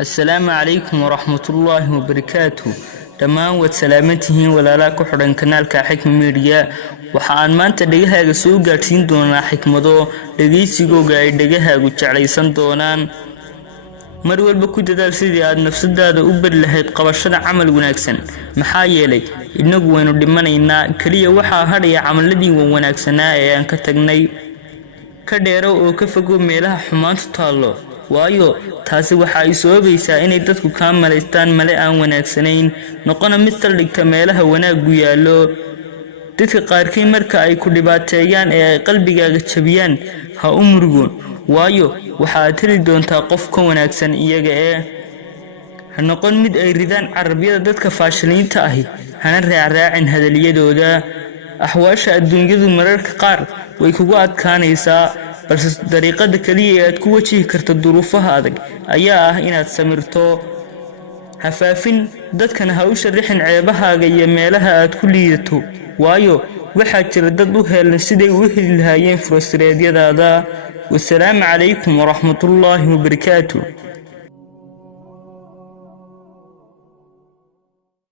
السلام عليكم ورحمة الله وبركاته. dhammaan waad salaamantihiin walaalaha ku xidhan kanaalka Xikma Media. waxaan maanta dhagahaaga soo gaarsiin doonaa xikmado dhageysigooga ay dhagahaagu jeclaysan doonaan. mar walba ku dadaal sidii aad nafsadaada u bari lahayd qabashada camal wanaagsan, maxaa yeelay inagu waynu dhimanaynaa, kaliya waxaa hadhaya camaladii wanaagsanaa ee aan ka tagnay. ka dheero oo ka fogo meelaha xumaantu taalo, waayo taasi waxa ay soobaysaa inay dadku ka malaystaan male aan wanaagsanayn, noqona mid saldhigta meelaha wanaagu yaalo. dadka qaarkii marka ay ku dhibaateeyaan ee ay qalbigaaga jabiyaan, ha u murugoon, waayo waxa aad heli doontaa qof ka wanaagsan iyaga. ha noqon mid ay ridaan carabiyada dadka faashiliinta ahi, hana raacraacin hadaliyadooda. axwaasha adduunyadu mararka qaar way kugu adkaanaysaa, balse dariiqada kaliya ee aad ku wajihi karto duruufaha adag ayaa ah inaad samirto. hafaafin dadkana ha u sharixin ceebahaaga iyo meelaha aad ku liidato, waayo waxaa jira dad u heelan siday u heli lahaayeen fursadeedyadaada. wasalaamu calaykum waraxmatullaahi wabarakaatuh.